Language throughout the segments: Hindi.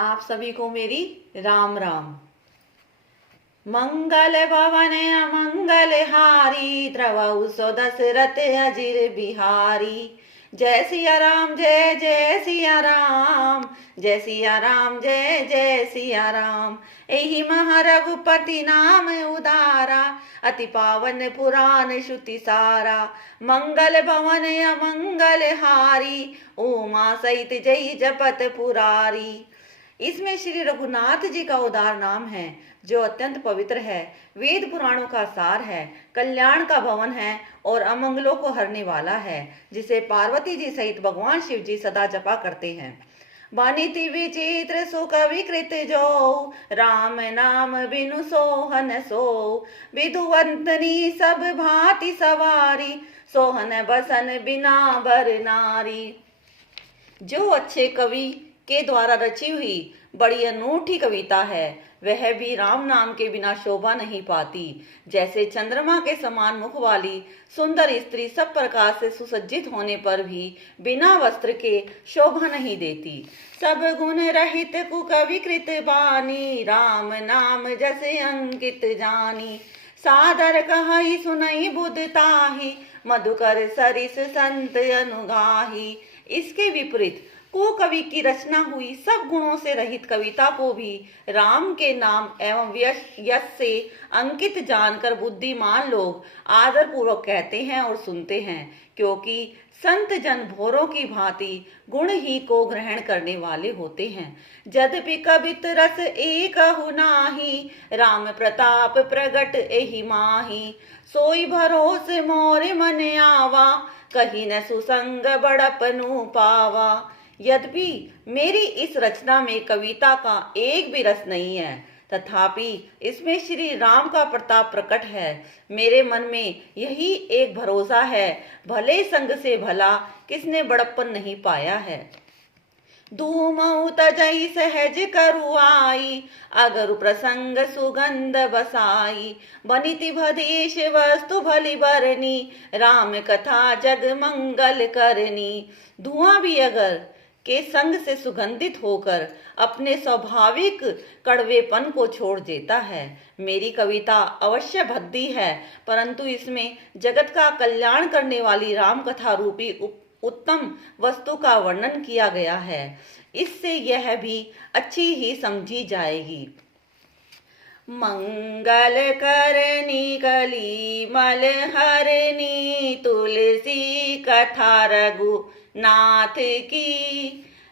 आप सभी को मेरी राम राम। मंगल भवन अमंगल हारी, द्रवहु सो दशरथ अजिर बिहारी। जय सिया राम जय जय सिया राम, जय सिया राम जय जय सिया राम। एहि महा रघुपति नाम उदारा, अति पावन पुराण श्रुति सारा। मंगल भवन अमंगल हारी, उमा सहित जय जपत पुरारी। इसमें श्री रघुनाथ जी का उदार नाम है जो अत्यंत पवित्र है, वेद पुराणों का सार है, कल्याण का भवन है और अमंगलों को हरने वाला है, जिसे पार्वती जी सहित भगवान शिव जी सदा जपा करते हैं। बनिति विचित्र सुख विकृत जो, राम नाम बिनु सोहन सो। विधुवंतनी सब भांति सवारी, सोहन बसन बिना बर नारी। जो अच्छे कवि के द्वारा रची हुई बड़ी अनूठी कविता है, वह भी राम नाम के बिना शोभा नहीं पाती। जैसे चंद्रमा के समान मुख वाली सुंदर स्त्री सब प्रकार से सुसज्जित होने पर भी बिना वस्त्र के शोभा नहीं देती। सब गुण रहित कुकविकृत बानी, राम नाम जैसे अंकित जानी। सादर कहि सुनई बुध ताहि, मधुकर सरिस संत अनुगाही। इसके विपरीत कुकवि की रचना हुई सब गुणों से रहित कविता को भी राम के नाम एवं यश से अंकित जानकर बुद्धिमान लोग आदर पूर्वक कहते हैं और सुनते हैं, क्योंकि संत जन भोरों की भांति गुण ही को ग्रहण करने वाले होते हैं। यद्यपि कवित रस एकहु नाहि, राम प्रताप प्रगट एहि माहि। सोई भरोस मोर मन आवा, कहीं न सुसंग बड़पनु पावा। यद्यपि मेरी इस रचना में कविता का एक भी रस नहीं है, तथापि इसमें श्री राम का प्रताप प्रकट है। मेरे मन में यही एक भरोसा है, भले संग से भला किसने बड़प्पन नहीं पाया है। धूमऊ तजई सहज करुआई, अगरु प्रसंग सुगंध बसाई। बनिति भदेश वस्तु भली बरनी, राम कथा जग मंगल करनी। धुआं भी अगर के संग से सुगंधित होकर अपने स्वाभाविक कड़वेपन को छोड़ देता है। मेरी कविता अवश्य भद्दी है, परंतु इसमें जगत का कल्याण करने वाली राम कथा रूपी उत्तम वस्तु का वर्णन किया गया है। इससे यह भी अच्छी ही समझी जाएगी। मंगल करनी कली मल हरनी, तुलसी कथा रघु नाथ की।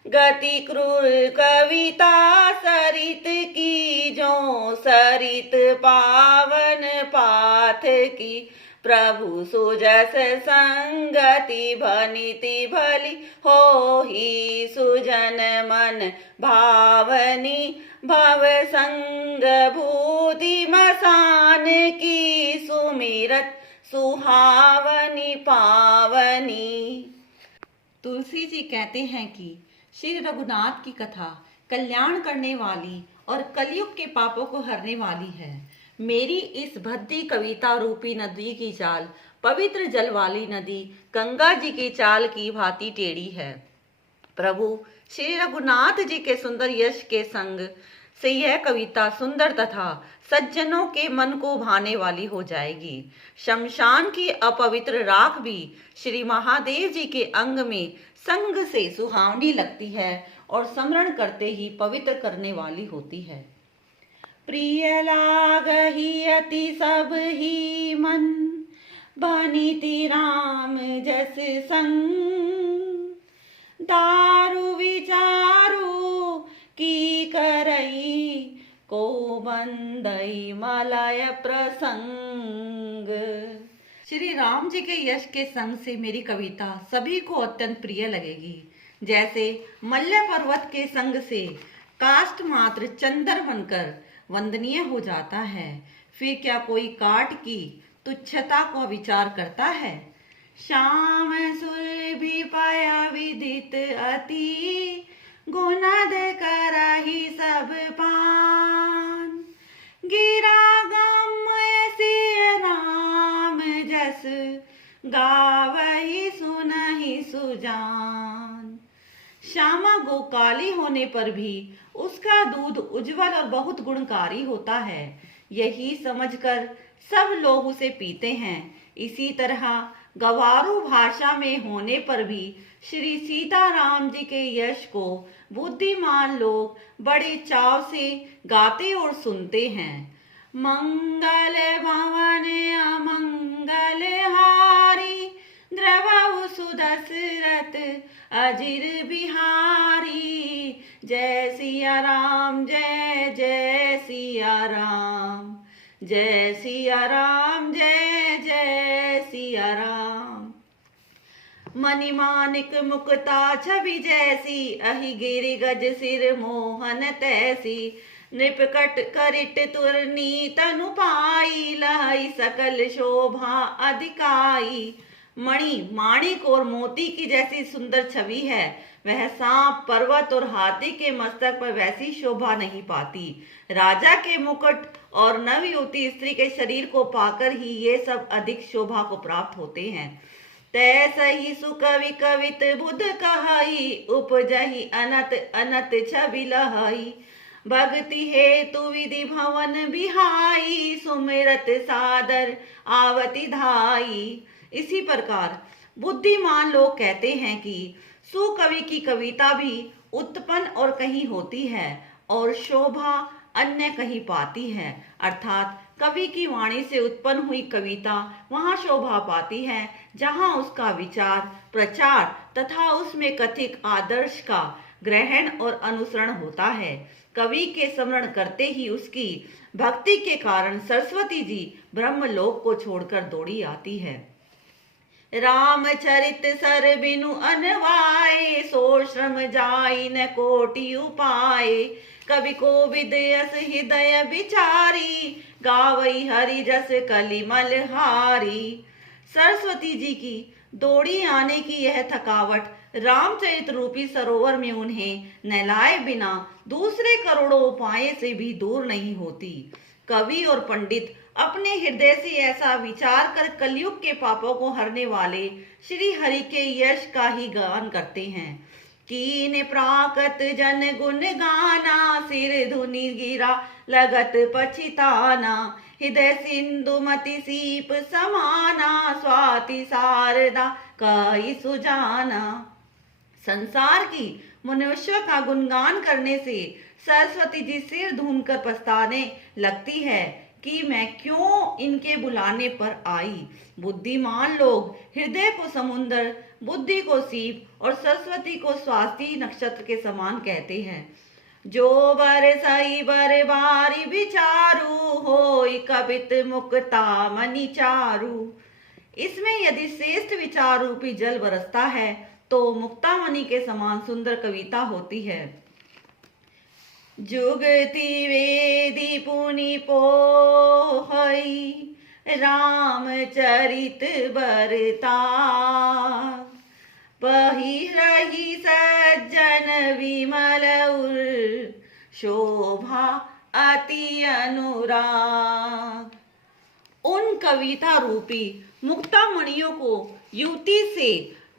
गति क्रूर कविता सरित की, जो सरित पावन पाथ की। प्रभु सुजस संगति भनिति भली, हो ही सुजन मन भावनी। भव संग भूति मसान की, सुमिरत सुहावनी पावनी। तुलसी जी कहते हैं कि श्री रघुनाथ की कथा कल्याण करने वाली और कलयुग के पापों को हरने वाली है। मेरी इस भद्दी कविता रूपी नदी की चाल पवित्र जल वाली नदी गंगा जी की चाल की भांति टेढ़ी है। प्रभु श्री रघुनाथ जी के सुंदर यश के संग से यह कविता सुंदर तथा सज्जनों के मन को भाने वाली हो जाएगी। शमशान की अपवित्र राख भी श्री महादेव जी के अंग में संग से सुहावनी लगती है और स्मरण करते ही पवित्र करने वाली होती है। प्रिय लागहि अति सब ही मन, बनिति राम जस संग। दारु विचारु की करई, को बंदई मलय प्रसंग। श्री राम जी के यश के संग से मेरी कविता सभी को अत्यंत प्रिय लगेगी। जैसे मल्य पर्वत के संग से काष्ठ मात्र चंदर बनकर वंदनीय हो जाता है, फिर क्या कोई काट की तुच्छता को विचार करता है। श्याम सुरभि पय विदित अति, गुणद करहि सब पान। गिरा गमय सिय राम जस, गावहि सुनहि सुजान। श्यामा गो काली होने पर भी उसका दूध उज्जवल और बहुत गुणकारी होता है, यही समझकर सब लोग उसे पीते हैं। इसी तरह गवारू भाषा में होने पर भी श्री सीताराम जी के यश को बुद्धिमान लोग बड़े चाव से गाते और सुनते हैं। मंगल भवन अमंगल हारी, द्रवहु सुदशरथ अजिर बिहारी। जय सिया राम, जय जय सिया राम, जय सिया राम, जय जय सिया राम। मणिमाणिक मुक्ता छवि जैसी, अहि गिरि गज सिर मोहन तैसी। नृपकट करिट तुरनी तनु पाई, लहई सकल शोभा अधिकाई। मणि, माणिक और मोती की जैसी सुंदर छवि है, वह सांप, पर्वत और हाथी के मस्तक पर वैसी शोभा नहीं पाती। राजा के मुकुट और नवयुवती स्त्री के शरीर को पाकर ही ये सब अधिक शोभा को प्राप्त होते हैं। तैसहि सुकवि कवित बुध कहई, उपजहि अनत अनत छवि लहई। भक्ति हेतु विधि भवन बिहाई, सुमिरत सादर आवति धाई। इसी प्रकार बुद्धिमान लोग कहते हैं कि सुकवि की कविता भी उत्पन्न और कहीं होती है और शोभा अन्य कहीं पाती है, अर्थात कवि की वाणी से उत्पन्न हुई कविता वहां शोभा पाती है जहां उसका विचार, प्रचार तथा उसमें कथित आदर्श का ग्रहण और अनुसरण होता है। कवि के स्मरण करते ही उसकी भक्ति के कारण सरस्वती जी ब्रह्मलोक को छोड़कर दौड़ी आती है। रामचरित सर बिनु अनवाए, सो श्रम जाई न कोटि उपाय। कवि कोविद यस हृदय विचारी, गावई हरि जस कलिमल हारी। सरस्वती जी की दौड़ी आने की यह थकावट रामचरित रूपी सरोवर में उन्हें नहलाए बिना दूसरे करोड़ों उपाय से भी दूर नहीं होती। कवि और पंडित अपने हृदय से ऐसा विचार कर कलयुग के पापों को हरने वाले श्री हरि के यश का ही गान करते हैं। कीन प्राकत जन गुण गाना, सिर धुनि गिरा लगत पछिताना। हृदय सिंधु मति सीप समाना, स्वाति शारदा कई सुजाना। संसार की मनुष्य का गुणगान करने से सरस्वती जी सिर धूमकर पछताने लगती है कि मैं क्यों इनके बुलाने पर आई। बुद्धिमान लोग हृदय को समुंदर, बुद्धि को सीप और सरस्वती को स्वाति नक्षत्र के समान कहते हैं। जो बर सई बर बारी विचारू, होई कवित मुक्ता मणि चारू। इसमें यदि श्रेष्ठ विचार रूपी जल बरसता है तो मुक्तामणि के समान सुंदर कविता होती है। जुगति वेदी पुनि पोहई, रामचरित बरता। बही रही सज्जन विमल उर, शोभा अति अनुराग। उन कविता रूपी मुक्तामणियों को युवती से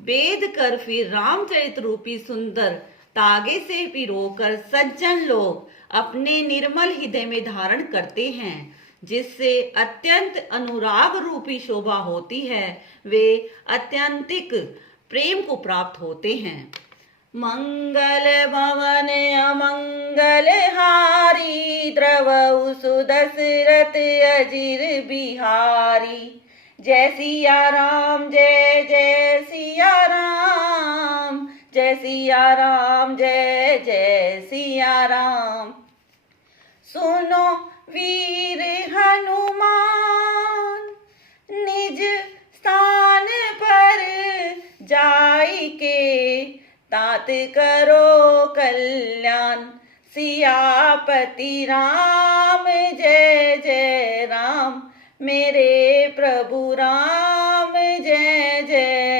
बेद कर फिर रामचरित रूपी सुंदर तागे से पिरोकर सज्जन लोग अपने निर्मल हृदय में धारण करते हैं, जिससे अत्यंत अनुराग रूपी शोभा होती है। वे अत्यंतिक प्रेम को प्राप्त होते हैं। मंगल भवन अमंगल हारी, द्रवहु सुदशरथ अजिर बिहारी। जय सिया राम, जय जय सिया राम, जय सिया राम, जय जय सिया राम। सुनो वीर हनुमान, निज स्थान पर जाई के, तात करो कल्याण। सियापति राम, जय जय राम, मेरे प्रभु राम, जय जय